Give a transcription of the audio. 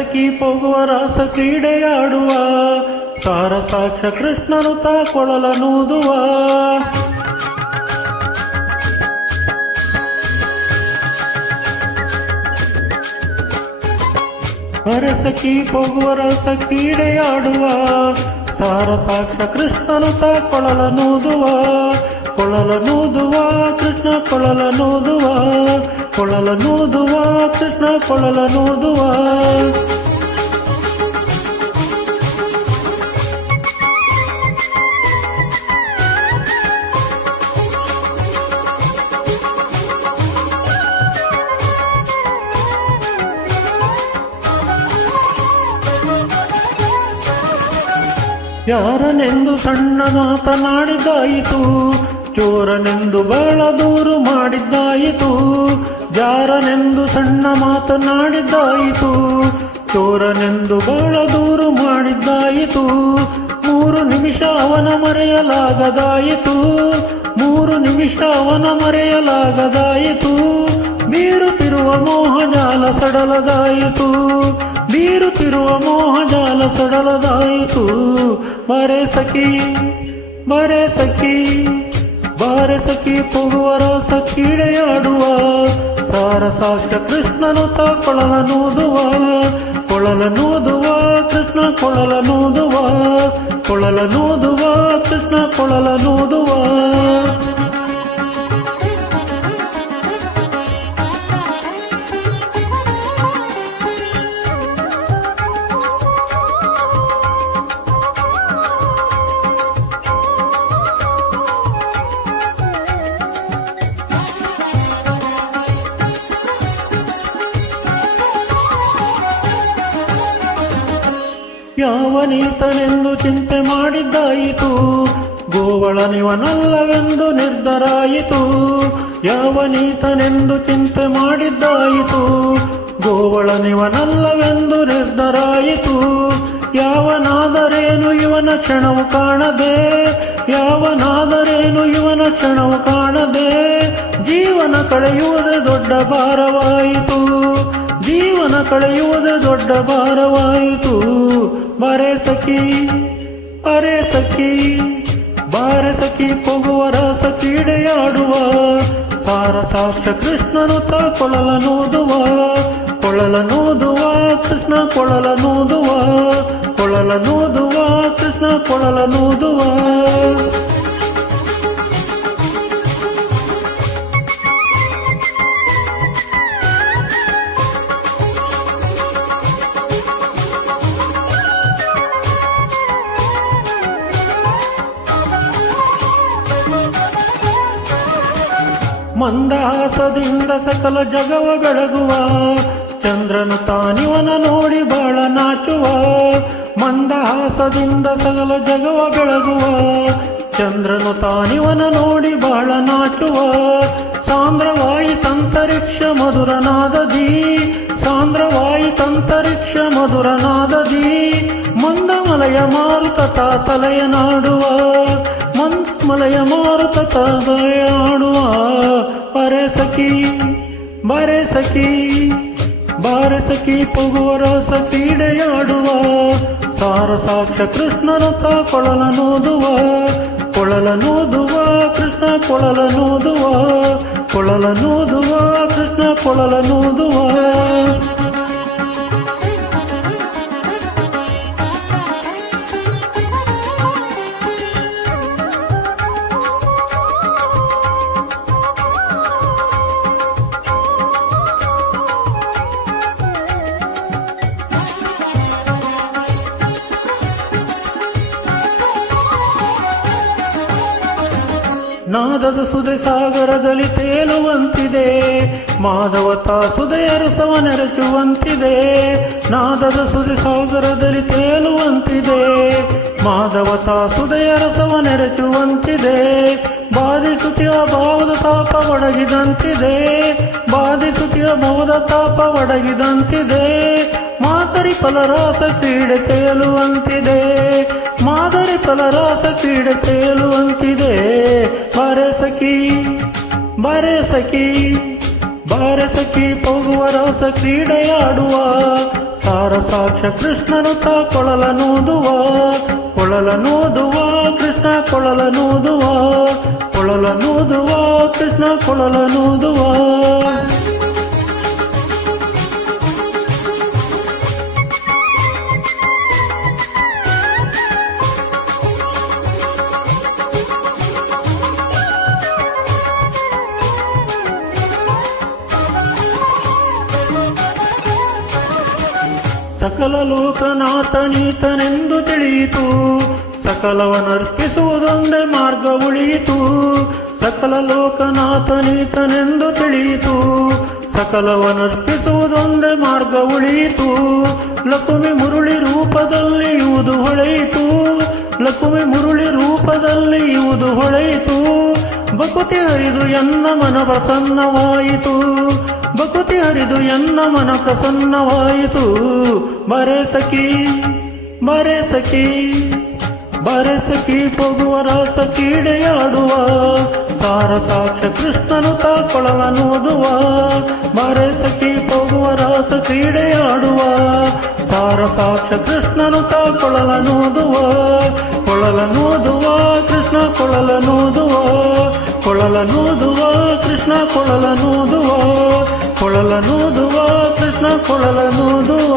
ಸಖಿ ಪೋಗುವ ರಾಸ ಕ್ರೀಡೆಯಾಡುವ ಸಾರ ಸಾಕ್ಷ ಕೃಷ್ಣನು ತಾ ಕೊಳಲನೂದುವ ಸಖಿ ಪೋಗುವ ರಸ ಕ್ರೀಡೆಯಾಡುವ ಸಾರ ಸಾಕ್ಷ ಕೃಷ್ಣನು ತಾ ಕೊಳಲನೂದುವ ಕೃಷ್ಣ ಕೊಳಲನೂದುವ ಕೃಷ್ಣ ಕೊಳಲನೂದುವ ಯಾರನೆಂದು ಸಣ್ಣ ಮಾತನಾಡಿದ್ದಾಯಿತು ಚೋರನೆಂದು ಬಹಳ ದೂರು ಮಾಡಿದ್ದಾಯಿತು ಜಾರನೆಂದು ಸಣ್ಣ ಮಾತನಾಡಿದ್ದಾಯಿತು ಚೋರನೆಂದು ಬಹಳ ದೂರು ಮಾಡಿದ್ದಾಯಿತು 3 ನಿಮಿಷ ಅವನ ಮರೆಯಲಾಗದಾಯಿತು 3 ನಿಮಿಷ ಅವನ ಮರೆಯಲಾಗದಾಯಿತು ಬೀರುತ್ತಿರುವ ಮೋಹಜಾಲ ಸಡಲದಾಯಿತು ಬೀರುತ್ತಿರುವ ಮೋಹಜಾಲ ಸಡಲದಾಯಿತು ಬರೆ ಸಖಿ ಪೋಗುವ ರಸ ಕ್ರೀಡೆಯಾಡುವ ಸಾರ ಸಾಕ್ಷ ಕೃಷ್ಣನು ತಾ ಕೊಳಲನೂದುವ ಕೃಷ್ಣ ಕೊಳಲನೂದುವ ಕೃಷ್ಣ ಕೊಳಲನೂದುವ ಯಾವನೀತನೆಂದು ಚಿಂತೆ ಮಾಡಿದ್ದಾಯಿತು ಗೋವಳನಿವನಲ್ಲವೆಂದು ನಿರ್ಧರಾಯಿತು ಯಾವನೀತನೆಂದು ಚಿಂತೆ ಮಾಡಿದ್ದಾಯಿತು ಗೋವಳನಿವನಲ್ಲವೆಂದು ನಿರ್ಧರಾಯಿತು ಯಾವನಾದರೇನು ಇವನ ಕ್ಷಣವು ಕಾಣದೆ ಯಾವನಾದರೇನು ಇವನ ಕ್ಷಣವು ಕಾಣದೆ ಜೀವನ ಕಳೆಯುವುದೇ ದೊಡ್ಡ ಭಾರವಾಯಿತು ಜೀವನ ಕಳೆಯುವುದೇ ದೊಡ್ಡ ಭಾರವಾಯಿತು ಬರೆ ಸಖಿ ಪೋಗುವ ರಸ ಕ್ರೀಡೆಯಾಡುವ ಸಾರ ಸಾಕ್ಷ ಕೃಷ್ಣನು ತಾ ಕೊಳಲನೂದುವ ಕೃಷ್ಣ ಕೊಳಲನೂದುವ ಕೃಷ್ಣ ಕೊಳಲನೂದುವ ಮಂದಹಾಸದಿಂದ ಸಕಲ ಜಗವ ಬೆಳಗುವ ಚಂದ್ರನು ತಾನಿವನ ನೋಡಿ ಬಾಳ ನಾಚುವ ಮಂದಹಾಸದಿಂದ ಸಕಲ ಜಗವ ಬೆಳಗುವ ಚಂದ್ರನು ತಾನಿವನ ನೋಡಿ ಬಾಳ ನಾಚುವ ಸಾಂದ್ರವಾಯಿತಂತರಿಕ್ಷ ಮಧುರನಾದದಿ ಸಾಂದ್ರವಾಯಿತಂತರಿಕ್ಷ ಮಧುರನಾದದಿ ಮಂದಮಲಯ ಮಾರುತ ತಲೆಯ ನಾಡುವ ಮಂದಮಲಯ ಮಾರುತ ತಲೆಯಾಡುವ ಬರೆ ಸಖಿ ಪೋಗುವ ರಸ ಕ್ರೀಡೆಯಾಡುವ ಸಾರ ಸಾಕ್ಷ ಕೃಷ್ಣನು ತಾ ಕೊಳಲನೂದುವ ಕೃಷ್ಣ ಕೊಳಲನೂದುವ ಕೃಷ್ಣ ಕೊಳಲನೂದುವ ನಾದದ ಸುದೆ ಸಾಗರದಲ್ಲಿ ತೇಲುವಂತಿದೆ ಮಾಧವತಾ ಸುದೆಯರಸವ ನೆರಚುವಂತಿದೆ ನಾದದ ಸುದೆ ಸಾಗರದಲ್ಲಿ ತೇಲುವಂತಿದೆ ಮಾಧವತಾ ಸುದೆಯರಸವ ನೆರಚುವಂತಿದೆ ಬಾಧಿಸುತ್ತಿಯ ಭಾವದ ತಾಪ ಒಡಗಿದಂತಿದೆ ಬಾಧಿಸುತ್ತಿಯ ಭಾವದ ತಾಪ ಒಡಗಿದಂತಿದೆ ಮಾದರಿ ಫಲರಾಸ ಕ್ರೀಡೆ ತೇಲುವಂತಿದೆ ಮಾದರಿ ಫಲರಾಸ ಕ್ರೀಡೆ ತೇಲುವಂತಿದೆ ಬಾರೆ ಸಖಿ ಪೋಗುವ ರಸ ಕ್ರೀಡೆಯಾಡುವ ಸಾರ ಸಾಕ್ಷ ಕೃಷ್ಣನು ತ ಕೊಳಲನೂದುವ ಕೊಳಲನೂದುವ ಕೃಷ್ಣ ಕೊಳಲನೂದುವ ಕೊಳಲನೂದುವ ಕೃಷ್ಣ ಕೊಳಲನೂದುವ ಸಕಲ ಲೋಕನಾಥನೀತನೆಂದು ತಿಳಿಯಿತು ಸಕಲವನರ್ಪಿಸುವುದೊಂದೇ ಮಾರ್ಗ ಉಳಿಯಿತು ಸಕಲ ಲೋಕನಾಥನೀತನೆಂದು ತಿಳಿಯಿತು ಸಕಲವನರ್ಪಿಸುವುದೊಂದೇ ಮಾರ್ಗ ಉಳಿಯಿತು ಲಕುಮಿ ಮುರುಳಿ ರೂಪದಲ್ಲಿ ಇವುದು ಹೊಳೆಯಿತು ಲಕುಮಿ ಮುರುಳಿ ರೂಪದಲ್ಲಿ ಇವುದು ಹೊಳೆಯಿತು ಬಕುತಿ ಹರಿದು ಎನ್ನ ಮನ ಪ್ರಸನ್ನವಾಯಿತು ಬಕುತಿ ಹರಿದು ಎನ್ನ ಮನ ಪ್ರಸನ್ನವಾಯಿತು ಬರೆ ಸಖಿ ಬರೆ ಸಖಿ ಬರೆ ಸಖಿ ಪೊಗುವರ ಸಖೀಡೆಯಾಡುವ ಸಾರ ಸಾಕ್ಷ ಕೃಷ್ಣನು ತ ಕೊಳಲನೂದುವ ಬರೆ ಸಖಿ ಪೊಗುವರ ಸಖೀಡೆಯಾಡುವ ಸಾರ ಸಾಕ್ಷ ಕೃಷ್ಣನು ತ ಕೊಳಲನೂದುವ ಕೊಳಲನೂದುವ ಕೃಷ್ಣ ಕೊಳಲನೂದುವ ಕೊಳಲನೂದುವ ಕೃಷ್ಣ ಕೊಳಲನೂದುವ ಕೊಳಲನೂದುವ ಕೃಷ್ಣ ಕೊಳಲನೂದುವ